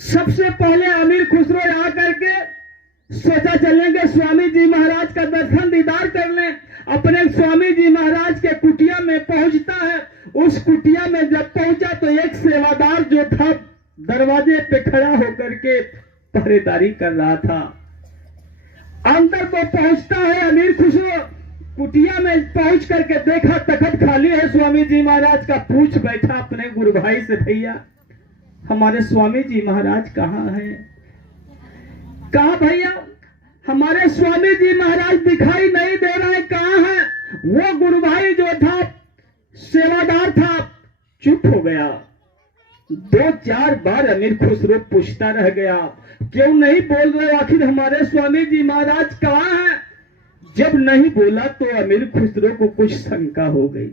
सबसे पहले अमीर खुसरो आ करके सोचा चलेंगे स्वामी जी महाराज का दर्शन दीदार कर लें। अपने स्वामी जी महाराज के कुटिया में पहुंचता है। उस कुटिया में जब पहुंचा तो एक सेवादार जो था दरवाजे पे खड़ा होकर के पहरेदारी कर रहा था। अंदर को पहुंचता है अमीर खुसरो, कुटिया में पहुंच करके देखा तखत खाली है। स्वामी जी महाराज का पूछ बैठा अपने गुरु भाई से, भैया हमारे स्वामी जी महाराज कहाँ हैं? कहा भैया हमारे स्वामी जी महाराज दिखाई नहीं दे रहे, कहाँ है? वो गुरु भाई जो था सेवादार था, चुप हो गया। 2-4 बार अमीर खुसरो पूछता रह गया, क्यों नहीं बोल रहे, आखिर हमारे स्वामी जी महाराज कहाँ हैं? जब नहीं बोला तो अमीर खुसरो को कुछ शंका हो गई।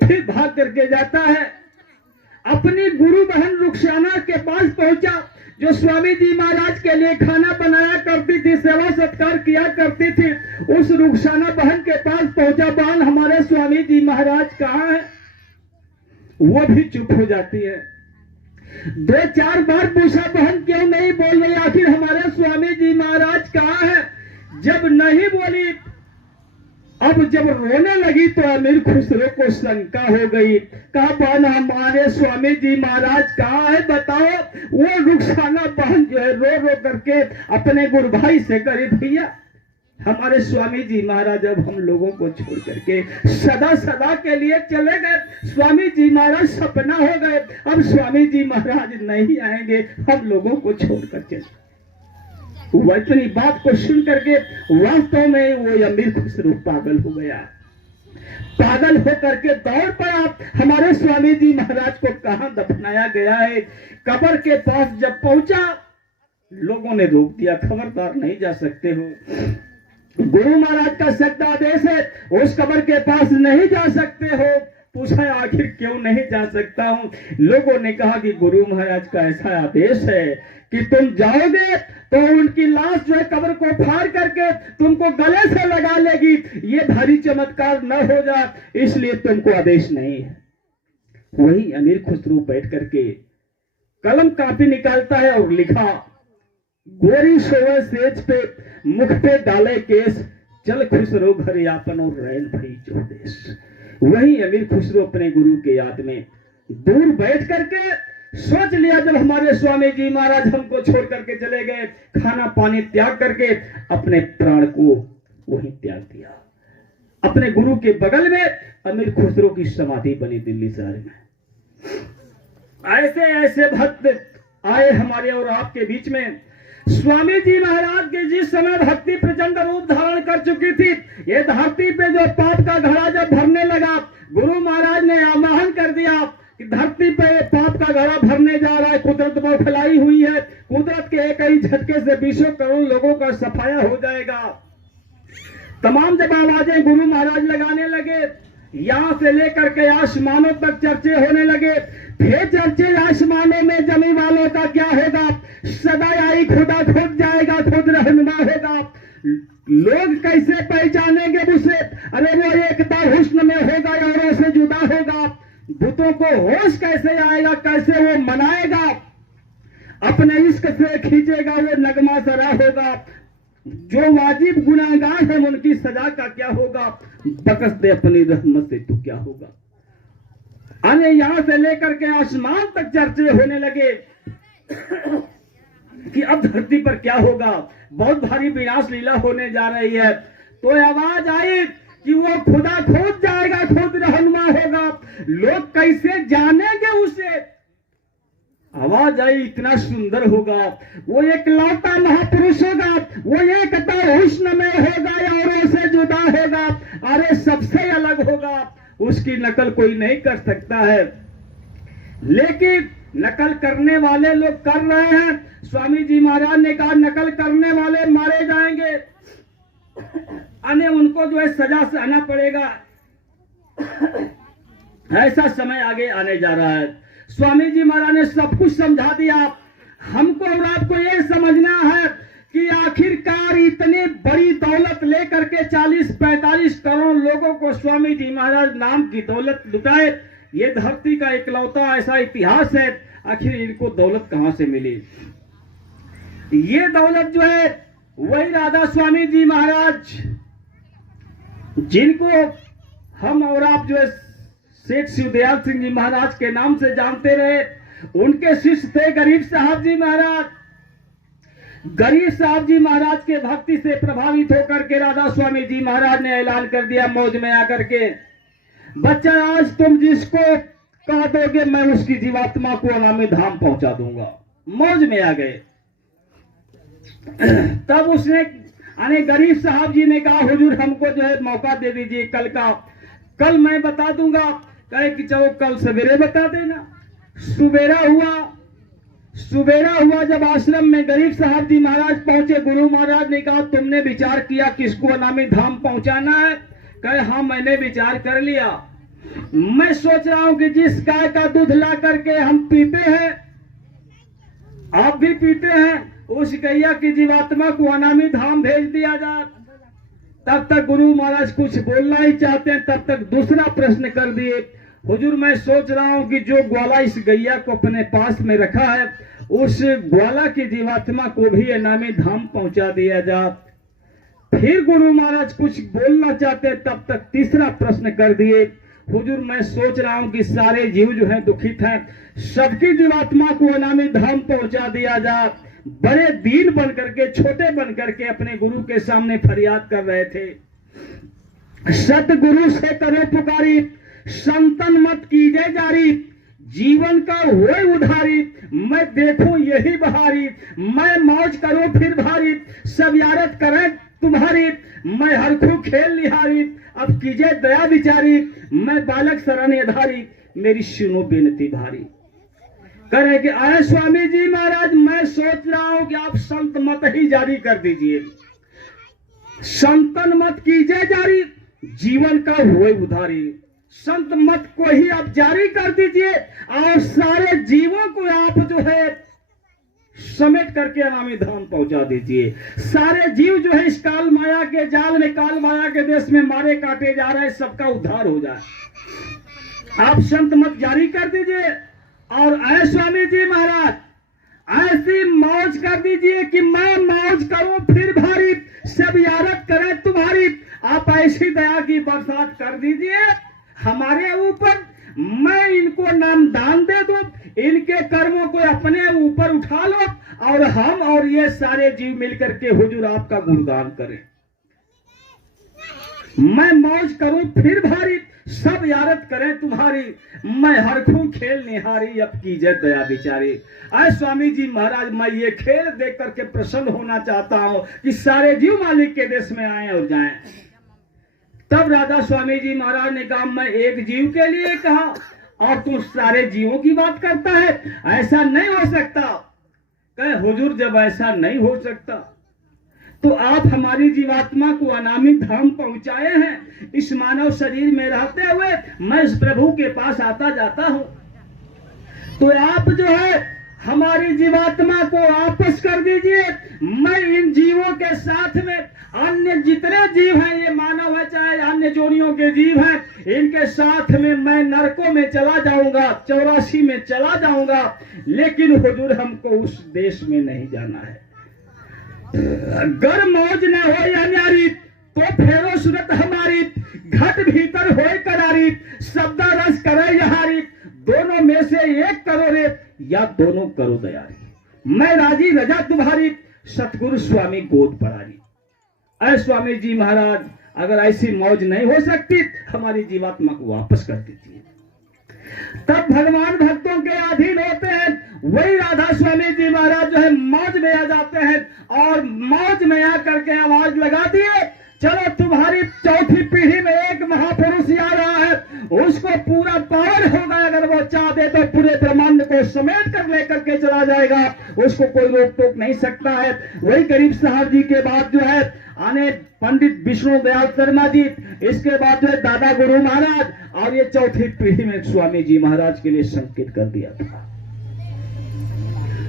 फिर भाग करके जाता है, अपनी गुरु बहन रुखसाना के पास पहुंचा, जो स्वामी जी महाराज के लिए खाना बनाया करती थी, सेवा सत्कार किया करती थी। उस रुखसाना बहन के पास पहुंचा, बहन हमारे स्वामी जी महाराज कहाँ हैं? वो भी चुप हो जाती है। 2-4 बार पूछा, बहन क्यों नहीं बोल रही, आखिर हमारे स्वामी जी महाराज कहाँ हैं? जब नहीं बोली, अब जब रोने लगी तो अमीर खुसरो को शंका हो गई। कहा बहन हमारे स्वामी जी महाराज कहाँ है बताओ। वो रुखसाना बहन जो है रो रो करके अपने गुरु भाई से करे, भैया हमारे स्वामी जी महाराज अब हम लोगों को छोड़ करके सदा सदा के लिए चले गए। स्वामी जी महाराज सपना हो गए, अब स्वामी जी महाराज नहीं आएंगे, हम लोगों को छोड़कर चले। वो इतनी बात को सुन करके वास्तव में वो अमीर खुसरो पागल हो गया। पागल होकर के दौड़ पड़ा, हमारे स्वामी जी महाराज को कहां दफनाया गया है। कब्र के पास जब पहुंचा, लोगों ने रोक दिया, खबरदार नहीं जा सकते हो, गुरु महाराज का सख्त आदेश है, उस कब्र के पास नहीं जा सकते हो। पूछा आखिर क्यों नहीं जा सकता हूं? लोगों ने कहा कि गुरु महाराज का ऐसा आदेश है कि तुम जाओगे तो उनकी लाश जो है कब्र को फाड़ करके तुमको गले से लगा लेगी, ये भारी चमत्कार न हो जाए, इसलिए तुमको आदेश नहीं है। वही अमीर खुसरो बैठ करके कलम कापी निकालता है और लिखा, गोरी सोवे सेज पे मुख पे डाले केस, चल खुसरो घर यापन और रैन भई जो देश। वही अमीर खुसरो अपने गुरु के याद में दूर बैठ करके सोच लिया, जब हमारे स्वामी जी महाराज हमको छोड़ करके चले गए, खाना पानी त्याग करके अपने प्राण को वहीं त्याग दिया। अपने गुरु के बगल में अमीर खुसरो की समाधि बनी दिल्ली शहर में। ऐसे ऐसे भक्त आए हमारे और आपके बीच में। स्वामी जी महाराज के जिस समय भक्ति प्रचंड रूप धारण कर चुकी थी, ये धरती पे जो पाप का घड़ा जब भरने लगा, गुरु महाराज ने आह्वान कर दिया कि धरती पे पाप का घड़ा भरने जा रहा है, कुदरत में फैलाई हुई है, कुदरत के एक ही झटके से 20 करोड़ लोगों का सफाया हो जाएगा। तमाम जब आवाजें गुरु महाराज लगाने लगे, यहां से लेकर के आसमानों तक चर्चे होने लगे। फिर चर्चे आसमानों में जमी वालों का क्या होगा, सदा आई खुदा खुद जाएगा, खुद रहनुमा होगा। लोग कैसे पहचानेंगे उसे, अरे वो एकता हुस्न में होगा, औरों से जुदा होगा। भूतों को होश कैसे आएगा, कैसे वो मनाएगा, अपने इश्क से खींचेगा, वो नगमा सरा होगा। जो वाजिब गुनाहगार है उनकी सजा का क्या होगा, बकस दे अपनी रहमत से तो क्या होगा। अने यहां से लेकर के आसमान तक चर्चे होने लगे कि अब धरती पर क्या होगा, बहुत भारी विनाश लीला होने जा रही है। तो आवाज आई कि वो खुदा खुद जाएगा, खुद रहनुमा होगा। लोग कैसे जानेंगे उसे, आवाज आई इतना सुंदर होगा, वो एक लौटा महापुरुष होगा, वो एकता हुस्न में होगा, औरों से जुदा होगा, अरे सबसे अलग होगा, उसकी नकल कोई नहीं कर सकता है। लेकिन नकल करने वाले लोग कर रहे हैं। स्वामी जी महाराज ने कहा नकल करने वाले मारे जाएंगे, अने उनको जो है सजा से आना पड़ेगा। ऐसा समय आगे आने जा रहा है। स्वामी जी महाराज ने सब कुछ समझा दिया। हमको और आपको ये समझना है कि आखिरकार इतनी बड़ी दौलत लेकर के 40-45 करोड़ लोगों को स्वामी जी महाराज नाम की दौलत लुटाए। ये धरती का इकलौता ऐसा इतिहास है, आखिर इनको दौलत कहां से मिली। ये दौलत जो है वही राधा स्वामी जी महाराज, जिनको हम और आप जो है सेठ शिवदयाल सिंह जी महाराज के नाम से जानते रहे, उनके शिष्य थे गरीब साहब जी महाराज। गरीब साहब जी महाराज के भक्ति से प्रभावित होकर के राधा स्वामी जी महाराज ने ऐलान कर दिया मौज में आकर के, बच्चा आज तुम जिसको कह दोगे मैं उसकी जीवात्मा को अनामी धाम पहुंचा दूंगा। मौज में आ गए। तब उसने गरीब साहब जी ने कहा हुजूर हमको जो है मौका दे दीजिए, कल का, कल मैं बता दूंगा। कहे कि चलो कल सवेरे बता देना। सुबेरा हुआ जब आश्रम में गरीब साहब जी महाराज पहुंचे, गुरु महाराज ने कहा तुमने विचार किया किसको अनामी धाम पहुंचाना है। कहे हाँ मैंने विचार कर लिया। मैं सोच रहा हूं कि जिस गाय का दूध ला करके हम पीते हैं, आप भी पीते हैं, उस गैया की जीवात्मा को अनामी धाम भेज दिया जाए। तब तक गुरु महाराज कुछ बोलना ही चाहते हैं, तब तक दूसरा प्रश्न कर दिए, हुजूर मैं सोच रहा हूं कि जो ग्वाला इस गैया को अपने पास में रखा है, उस ग्वाला की जीवात्मा को भी अनामी धाम पहुंचा दिया जाए। फिर गुरु महाराज कुछ बोलना चाहते हैं, तब तक तीसरा प्रश्न कर दिए, हुजूर मैं सोच रहा हूं कि सारे जीव जो हैं दुखित हैं, सबकी जीवात्मा को अनामी धाम पहुंचा दिया जाए। बड़े दीन बन करके, छोटे बन करके अपने गुरु के सामने फरियाद कर रहे थे। सतगुरु से करो पुकारी, संतन मत कीजे जारी, जीवन का होए उधारी, मैं देखूं यही बहारी, मैं मौज करूं फिर भारी, सब यारत करें तुम्हारी, मैं हरखू खेल निहारी, अब कीजे दया विचारी, मैं बालक शरण आधारी, मेरी सुनो बेनती भारी। करें कि आए स्वामी जी महाराज मैं सोच रहा हूं कि आप संत मत ही जारी कर दीजिए, संतन मत कीजिए जारी, जीवन का हुए उधारी, संत मत को ही आप जारी कर दीजिए और सारे जीवों को आप जो है समेट करके अनामी धाम पहुंचा दीजिए। सारे जीव जो है इस काल माया के जाल में, काल माया के देश में मारे काटे जा रहे हैं, सबका उद्धार हो जाए। आप संत मत जारी कर दीजिए और आए स्वामी जी महाराज ऐसी मौज कर दीजिए कि मैं मौज करूं फिर भारी, सब यारत करें तुम्हारी, आप ऐसी दया की बरसात कर दीजिए, हमारे ऊपर, मैं इनको नाम दान दे दूं, इनके कर्मों को अपने ऊपर उठा लो और हम और ये सारे जीव मिलकर के हुजूर आपका गुणगान करें। मैं मौज करूं फिर भारी, सब यारत करें तुम्हारी, मैं हरखू खेल निहारी, अब कीजिए दया बिचारी। आए स्वामी जी महाराज, मैं ये खेल देख करके प्रसन्न होना चाहता हूं कि सारे जीव मालिक के देश में आए और जाएं। तब राधा स्वामी जी महाराज ने कहा, मैं एक जीव के लिए कहा और तू सारे जीवों की बात करता है, ऐसा नहीं हो सकता। कहे हुजूर, जब ऐसा नहीं हो सकता तो आप हमारी जीवात्मा को अनामिक धाम पहुंचाए हैं। इस मानव शरीर में रहते हुए मैं इस प्रभु के पास आता जाता हूं, तो आप जो है हमारी जीवात्मा को वापस कर दीजिए। मैं इन जीवों के साथ में अन्य जितने जीव हैं, ये मानव है चाहे अन्य जोनियों के जीव हैं, इनके साथ में मैं नरकों में चला जाऊंगा, 84 में चला जाऊंगा, लेकिन हुजूर हमको उस देश में नहीं जाना है। गर मौज न हो या न्यारी, तो फेरो सूरत हमारी, घट भीतर होए करारी, शब्दा रस करे यहारी, दोनों में से एक करो रे या दोनों करो दयारी, मैं राजी रजा तुम्हारी, सतगुरु स्वामी गोद पड़ारी। ऐ स्वामी जी महाराज, अगर ऐसी मौज नहीं हो सकती, हमारी जीवात्मा को वापस कर दीजिए। तब भगवान भक्तों के अधीन होते हैं, वही राधा स्वामी जी महाराज जो है मौज में आ जाते हैं और मौज में आ करके आवाज लगा दिए, चलो तुम्हारी चौथी पीढ़ी में एक महापुरुष आ रहा है, उसको पूरा पावर होगा, अगर वो चाहते तो पूरे ब्रह्मांड को समेट कर लेकर के चला जाएगा, उसको कोई रोक टोक नहीं सकता है। वही गरीब साहब जी के बाद जो है आने पंडित विष्णु दयाल शर्मा जी, इसके बाद जो है दादा गुरु महाराज, और ये चौथी पीढ़ी में स्वामी जी महाराज के लिए संकेत कर दिया था।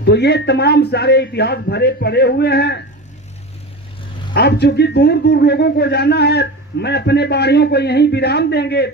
तो ये तमाम सारे इतिहास भरे पड़े हुए हैं। अब चूंकि दूर दूर लोगों को जाना है, मैं अपने वाणियों को यहीं विराम देंगे।